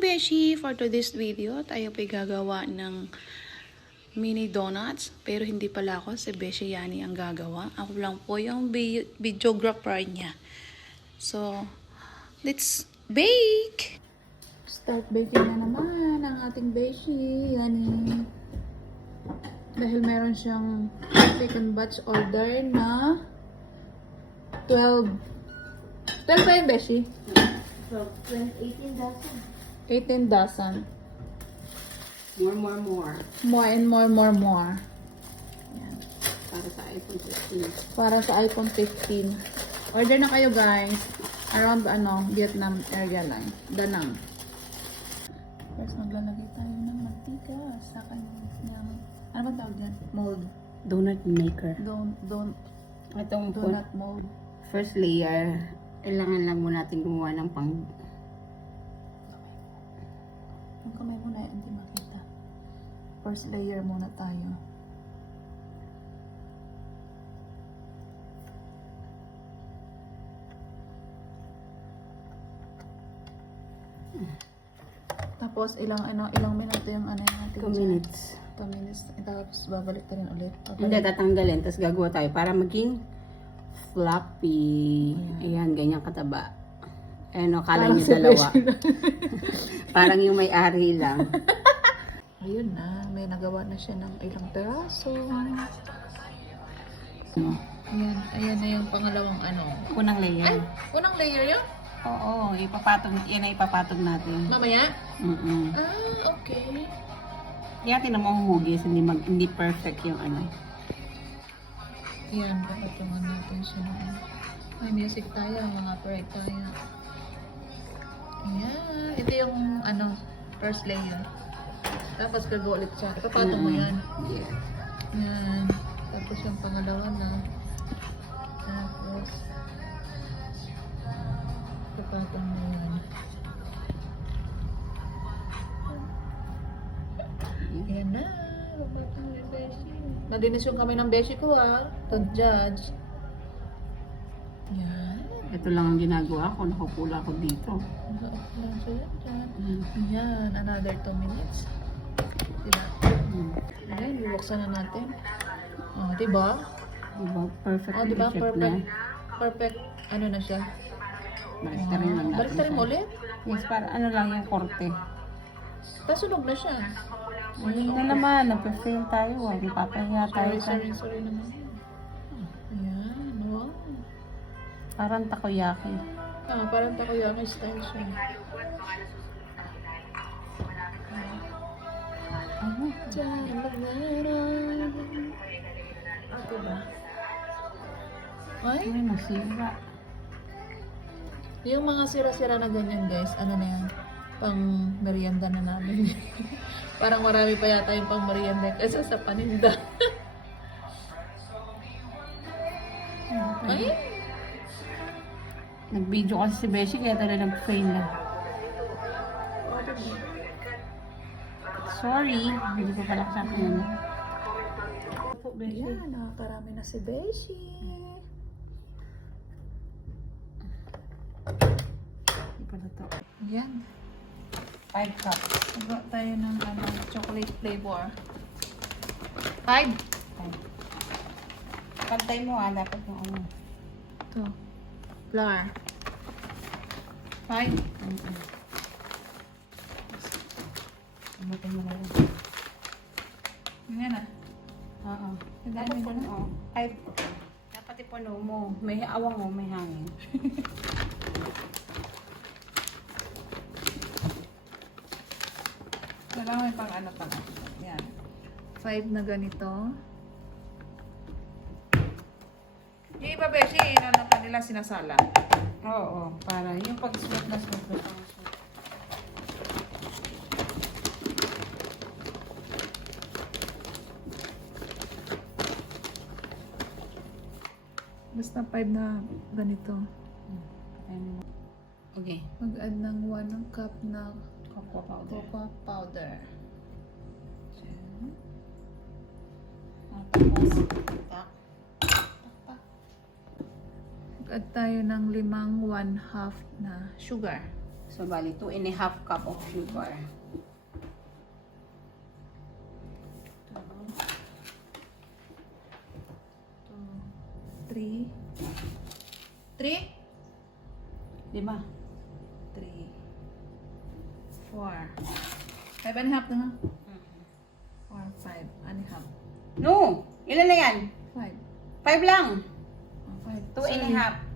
beshi, for today's video, tayo po'y gagawa ng mini donuts. Pero hindi pala ako, si Beshi Yani ang gagawa. Ako lang po yung videographer niya. So, let's bake! Start baking na naman ang ating Beshi Yani. Dahil meron siyang second batch order na 12. 12 ba yung Beshi? 18 dozen. 18 dozen. More. More and more. Yan. Para sa iPhone 15. Para sa iPhone 15. Order na kayo guys. Around Vietnam area lang. Danang. First maglalagay tayo ng mantika sa kanyang ano ba tawag dyan? Mold. Donut maker. Don't Itong donut mold. first layer, kailangan lang mo natin gumawa ng pang... Yung kamay muna, hindi makita. First layer muna tayo. Tapos ilang minuto yung natin 2 minutes. 2 minutes. Tapos babalik ta rin ulit. Hindi, tatanggalin. Tapos gagawa tayo para maging floppy. Ayan, ganyan kataba. Ano, kala Parang niyo si dalawa. Beshi na. Parang yung may-ari lang. Ayun na, may nagawa na siya ng ilang peraso. Ayan na yung pangalawang Unang layer. Unang layer yun? Oo, yan ay ipapatong natin. Mamaya? Okay. Kaya tinan mo ang hugis, hindi perfect yung Yan, papatungan natin siya ng may music tayo, mga correct tayo. Ayan, ito yung first layer. Tapos gagawa ulit siya. Ipapatong mo yan. Yes. Yan. Tapos yung pangalawa na. Tapos ipapatong mo yan. Yan na. Ipapatong mo yung beshi. Nadinis yung kamay ng beshi ko Don't judge. Yan. Ito lang ang ginagawa ko, nakupula ko dito. Lang siya dyan. Yan. Another 2 minutes. Diba? Ayan, bubuksan na natin. Diba? Diba? Perfect Diba? yung shape Perfect. niya. Perfect. Ano na siya? Baliktarin lang natin. Baliktarin mo ulit? Yes, para lang yung korte. Tapos sunog na siya. Ayun na naman, nag-fail tayo. Papahinga tayo. Sorry naman. Ayan, wow. Parang takoyaki. Parang takoyaki style siya. Diba? Ay? Ay, masira. Yung mga sira-sira na ganyan guys, ano na yan? Pang merienda na namin. Parang marami pa yata yung pang merienda kaysa sa paninda. Ay! Nag-video kasi si Beshi, kaya talaga nag-fail na. Sorry, hindi ko pala kasama yan. Ayan, nakakarami na si Beshi. Hindi pala to. Ayan. 5 cups. Nagawa tayo ng chocolate flavor. 5. Pantay mo dapat yung Ito. Flour. 5. Pantay mo lang. Ayan na. Oo. Dapat puno. 5. Dapat ipuno mo. May awang mo, may hangin. Kailangan may pang pala. Ayan. 5 na ganito. Yung iba beshi, pa nila sinasala. Oo, para yung pag-sweat na sweat. Basta 5 na ganito. Okay. Mag-add ng 1 cup na Cocoa powder. cocoa powder. Tapos, Mag-add tayo ng 5 1/2 na sugar. So, bali, 2.5 cup of sugar. 3. 3? 5. 3. 4. 5 and a half na nga. 4, 5 and a half. No! Ilan na yan? 5. 5 lang. 5. 2.5.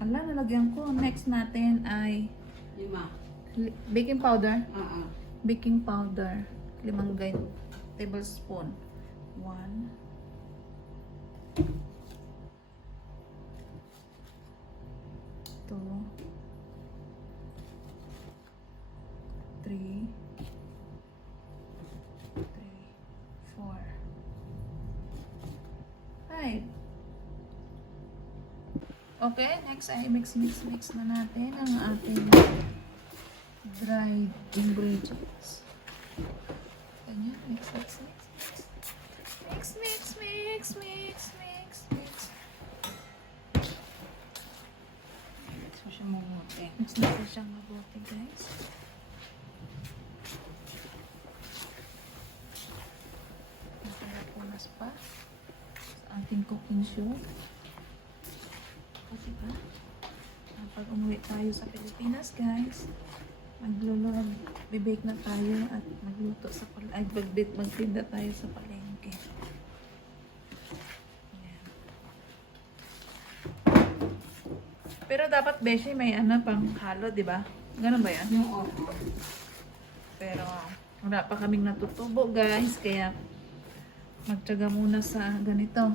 Ala, nalagyan ko. Next natin ay 5. baking powder. Oo. Baking powder. 5 tablespoon. 1. 2. 3. 4. 5. Okay, next ay mix na natin ang ating dried ingredients. Ganyan, mix. Mix mo siya mabuti. Mix natin siyang mabuti, guys. Nakarapunas pa sa ating cooking show. Kasi ba, pag umuwi tayo sa Pilipinas, guys, bibake na tayo at magluto sa magtinda tayo sa palengke. Ayan. Pero dapat, Beshi, may pang halo, di ba? Ganun ba yan? Oo. Pero wala pa kaming natutubo, guys, kaya magtiyaga muna sa ganito.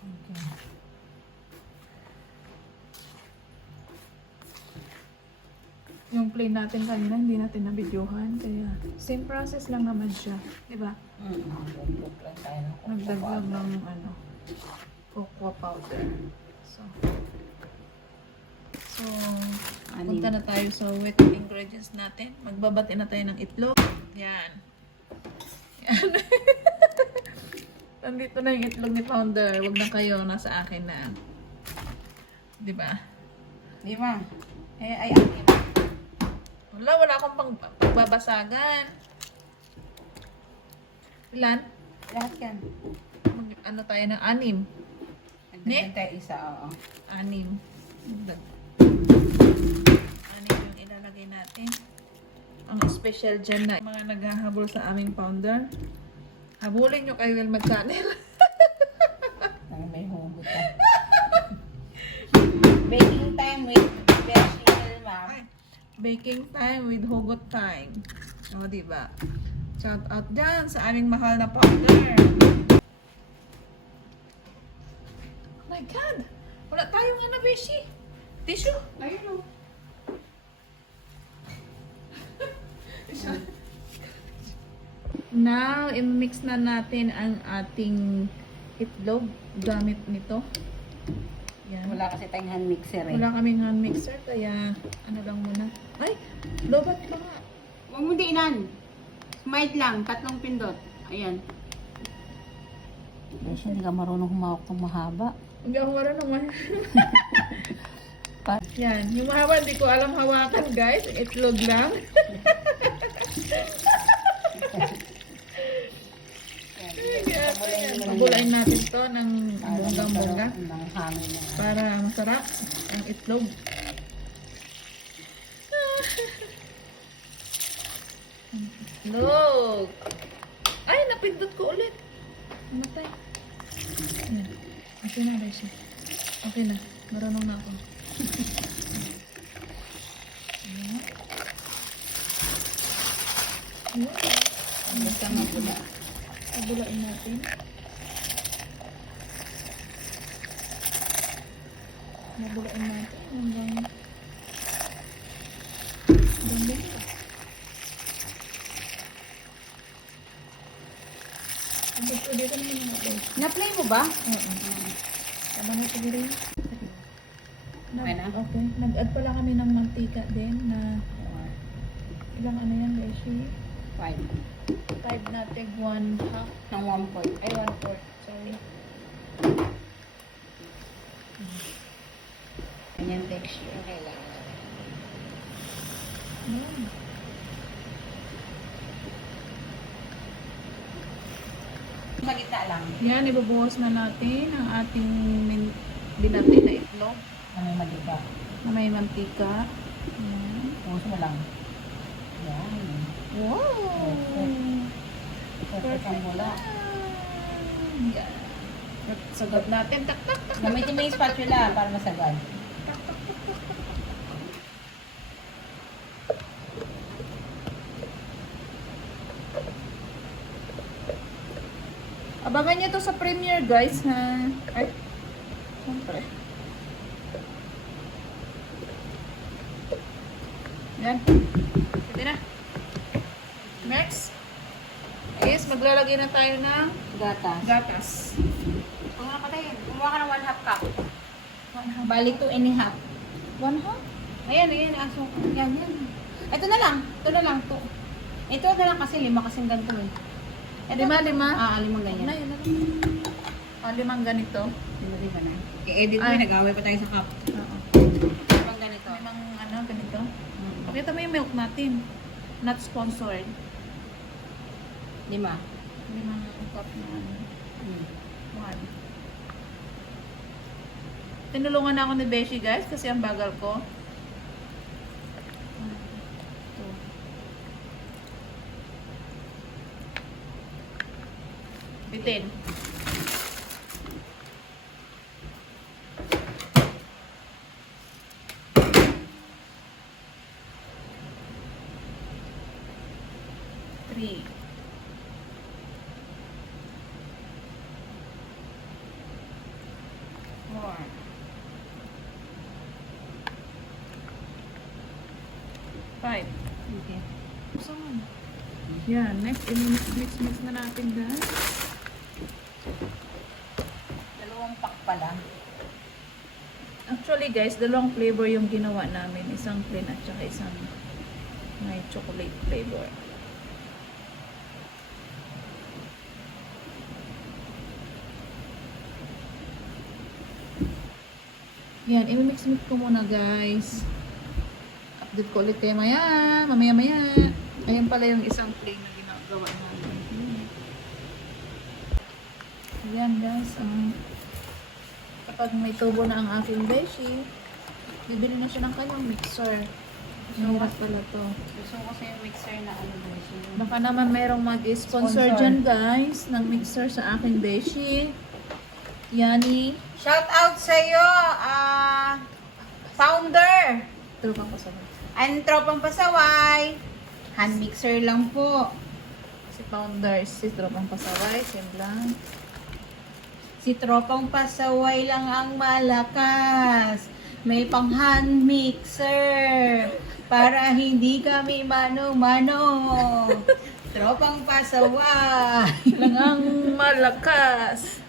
Okay. Yung plain natin kanina, hindi natin nabidyohan, kaya same process lang naman siya, di ba? Nagdagdag lang tayo ng Nagdagdag ng cocoa powder. So punta na tayo sa wet ingredients natin. Magbabati na tayo ng itlog. Yan. Yan. Nandito na yung itlog ni Founder. Huwag na kayo, nasa akin na. Di ba? 5. Ay, 6. Wala akong pagbabasagan. Ilan? Lahat yan. Ano tayo ng 6? Nagdagdag tayo isa, oo. 6. 6 yung ilalagay natin. Ang special dyan na mga naghahabol sa aming founder. Habulin nyo kay Wilma Channel. Ay, may hugot ka. Baking time with Beshil, ma'am. Baking time with hugot time. O, diba? Shout out dyan sa aming mahal na founder. Oh my God! Wala tayong Beshi. Tissue. Ayun o. Now, i-mix na natin ang ating itlog gamit nito. Yan. Wala kasi tayong hand mixer eh. Wala kaming hand mixer, kaya ano lang muna. Ay, lobat pa nga. Huwag mo diinan. Smite lang, 3 pindot. Ayan. Besha, hindi ka marunong humawak ng mahaba. Hindi ako marunong. Yan, yung mahaba, hindi ko alam hawakan, guys. Itlog lang. Pabulain natin to ng bonggang-bongga para masarap ang itlog. Itlog! Ay, napindot ko ulit. Matay. Ayan. Okay na, Beshi. Okay na. Marunong na ako. Ayan. Ayan. Basta mabula. Pabulain natin. Mabulain natin hanggang dito. Dito naman natin. Na-play mo ba? Oo. Tama na siguro yun. Okay na? Okay. Nag-add pala kami ng mantika din na ilang ano yan, Beshi? 5. 5 natin, 1/2. Ng 1 point. Ay, 1/4. Sorry. Ganyan texture kailangan. Sa gitna lang. Yan, ibubuhos na natin ang ating binati na itlog Na may maliga. na may mantika. Yan. Puso mo lang. Yan. Wow! Perfect ang mula. Yan. Sagot natin. Tak, tak, tak. Gamitin mo yung spatula para masagad. Abangan nyo to sa premiere, guys, ha? Ay, siyempre. Yan. Pwede na. Next is maglalagay na tayo ng Gatas. gatas. Kumuha ka tayo. Kumuha ka ng 1/2 cup. Balik 2 and a half. 1/2? Ayan, ayan. Aso. Yan, yan. Ito na lang. Ito na lang. To. Ito na lang kasi 5 kasing ganito eh. Ito, 5? Ah, 5 ganyan. Na, yun na. 5 ganito. 5 ba na? I-edit mo Ay. yung nag-away pa tayo sa cup. Oo. 5 ganito. 5 ganito. Pakita mo yung milk natin. Not sponsored. 5. 5 cup na ano. 1. Tinulungan na ako ni Beshi, guys, kasi ang bagal ko. 2. Bitin. Three. 4. 5. Okay. Saan? Yan, next, mix na natin, guys. 2 pack pala. Actually, guys, 2 flavor yung ginawa namin. Isang plain at saka isang may chocolate flavor. Yan, i-mix-mix ko muna, guys. Update ko ulit kayo mamaya-maya. Ayan pala yung isang plain na ginagawa namin. Ayan, guys. Kapag may tubo na ang aking beshi, bibili na siya ng kanyang mixer. Mahirap pala to. Gusto ko kasi yung mixer na ano ba siya. Baka naman mayroong mag-sponsor Sponsor. dyan, guys, ng mixer sa aking beshi. Yani. Shout out sa'yo, founder! Tropang pasaway. Ang tropang pasaway. Hand mixer lang po. Si founder, si Tropang pasaway. Same lang. Si tropang pasaway lang ang malakas. May pang hand mixer. Para hindi kami mano-mano. Tropang pasaway. Lang ang malakas.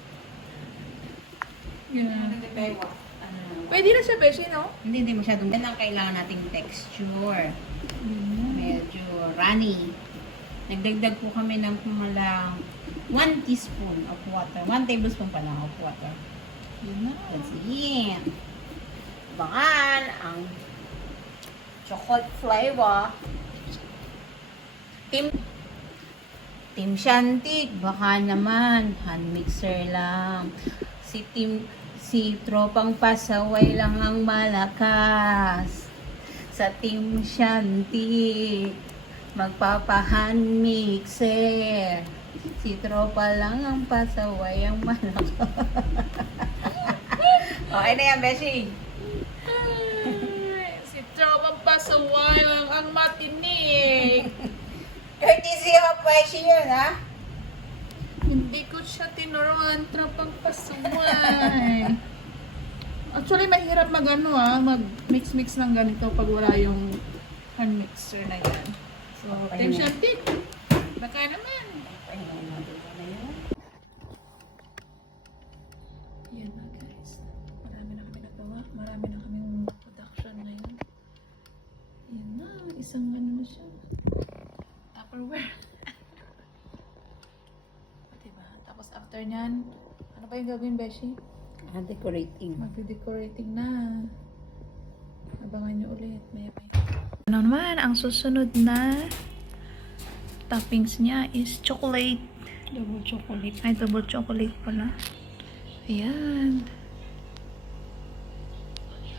Yan. Pwede na siya, beshi, no? Hindi masyadong. Yan ang kailangan nating texture. Medyo runny. Nagdagdag po kami ng kumalang 1 teaspoon of water. 1 tablespoon pa lang of water. Yun na. That's it. Abangan ang chocolate flavor. Team Shantik, baka naman hand mixer lang. Si tropang pasaway lang ang malakas. Sa Team Shantik, magpapahan mixer. Si tropa lang ang pasaway ang malakas. Okay na yan, Beshi. Ay, si Tropang pasaway lang ang matinig. Courtesy of Beshi yun, ha? Hindi ko siya tinuruan, Tropang pasaway. Actually, mahirap mag-mix-mix ng ganito pag wala yung hand mixer na yan. So, tension tip. Baka naman. Yan na, guys. Marami na kami nagawa. Marami na kaming production ngayon. Yan na. Isang ano na siya. Tupperware. Diba? Tapos after nyan, ano pa yung gagawin, Beshi? Decorating. Magde-decorating na. Abangan nyo ulit. Maya-maya. Ano naman, ang susunod na toppings niya is chocolate. Double chocolate. Ay, double chocolate pala. Ayan.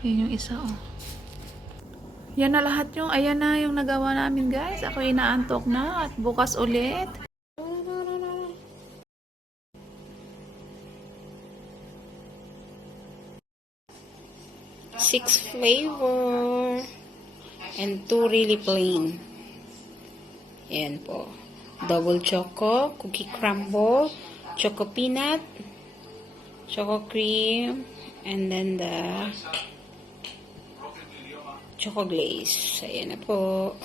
Yan yung isa, oh. Yan na lahat yung, ayan na yung nagawa namin, guys. Ako inaantok na at bukas ulit. Six flavor and 2 really plain. Ayan po. Double choco, cookie crumble, choco peanut, choco cream, and then the choco glaze. Ayan na po.